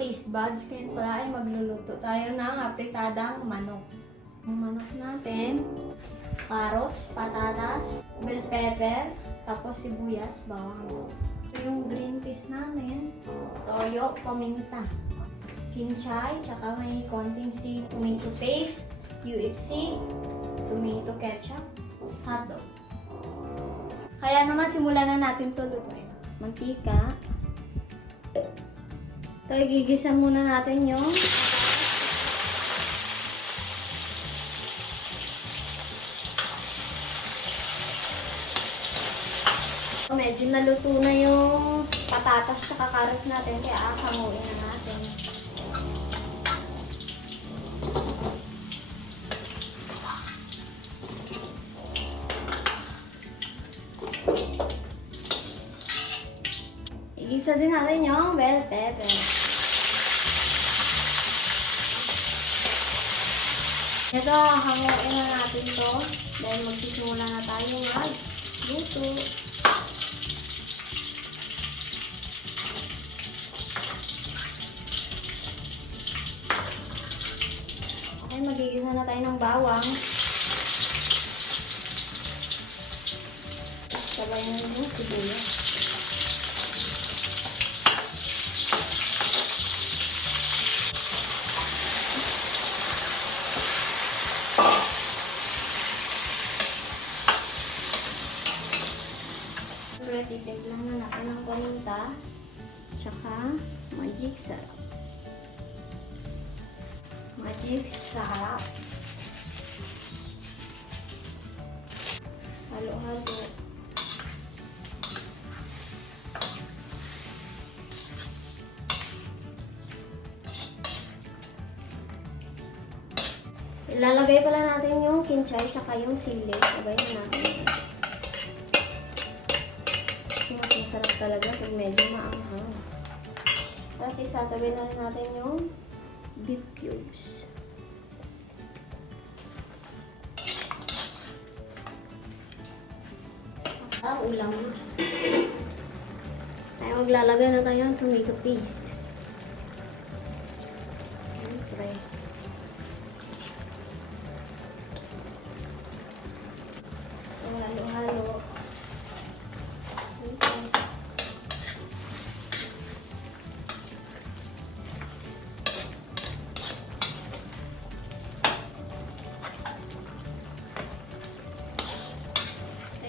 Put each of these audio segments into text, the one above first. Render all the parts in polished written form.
taste buds, ngayon pala ay magluluto tayo ng apritadang manok. Ang manok natin, carrots, patatas, bell pepper, tapos sibuyas, bawang. Yung green peas namin, toyo, paminta, kinchay, tsaka may konting tomato paste, UFC, tomato ketchup, hotdog. Kaya naman simulan na natin ito lutuin. Mantika. Ito, igigisa muna natin yung medyo naluto na yung patatas tsaka carrots natin, kaya hanguin na natin. Igisa din natin yung bell pepper. Ito, hanguin na natin to dahil magsisimula na tayo mag-luto. Okay, magigisa na tayo ng bawang. Sabayan na yung sibuyas. Titimplan na natin ng paminta, tsaka magic sarap. Magic sarap. Halo-halo. Ilalagay pala natin yung kinchay tsaka yung sili. Sabayan natin. Masarap talaga pag medyo maanghang. Tapos isasabihin na rin natin yung beef cubes. Ulam. Ay, maglalagay na tayo ng tomato paste. Try. Halo-halo.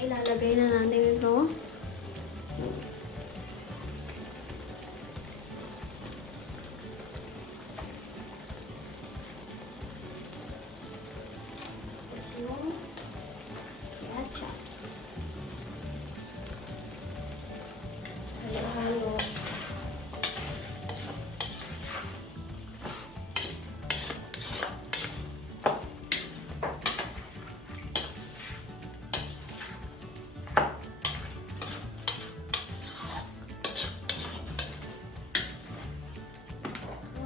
Ilalagay na natin ito. Tapos yung ketchup. Halo-halo.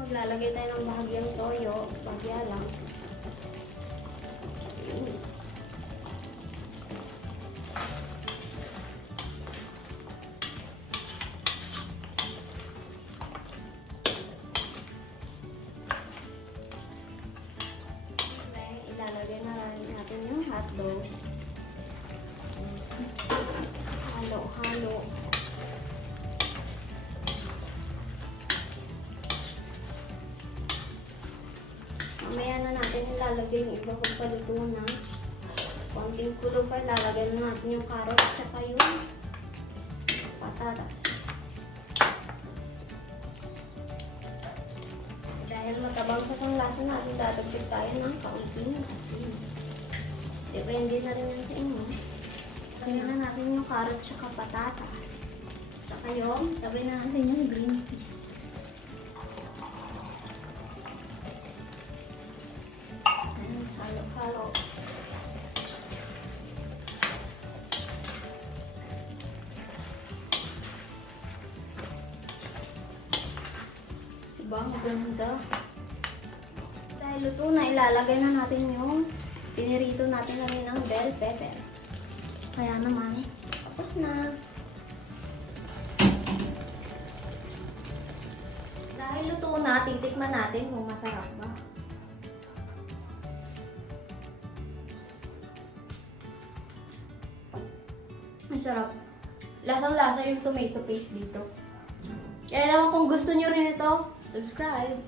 Maglalagay tayo ng bahagyang toyo, bahagya lang. Ilalagay na rin natin yung hotdog. Halo-halo. Mamaya na natin ilalagay yung iba kung paluto na. Konting kulo pa, ilalagay na natin yung carrots tsaka yung patatas. Dahil matabang sa panglasa natin, dadagdag tayo ng kaunting asin. Depende na rin yan sa inyo. Lagyan na natin yung carrots tsaka patatas. Tsaka yung, sabay na natin yung green peas. Halo-halo. Diba? Maganda. Dahil luto na, ilalagay na natin yung pinirito natin namin ng bell pepper. Kaya naman, tapos na. Dahil luto na, titikman natin kung masarap ba. Masarap. Lasang-lasa yung tomato paste dito. Kaya naman kung gusto nyo rin ito, subscribe!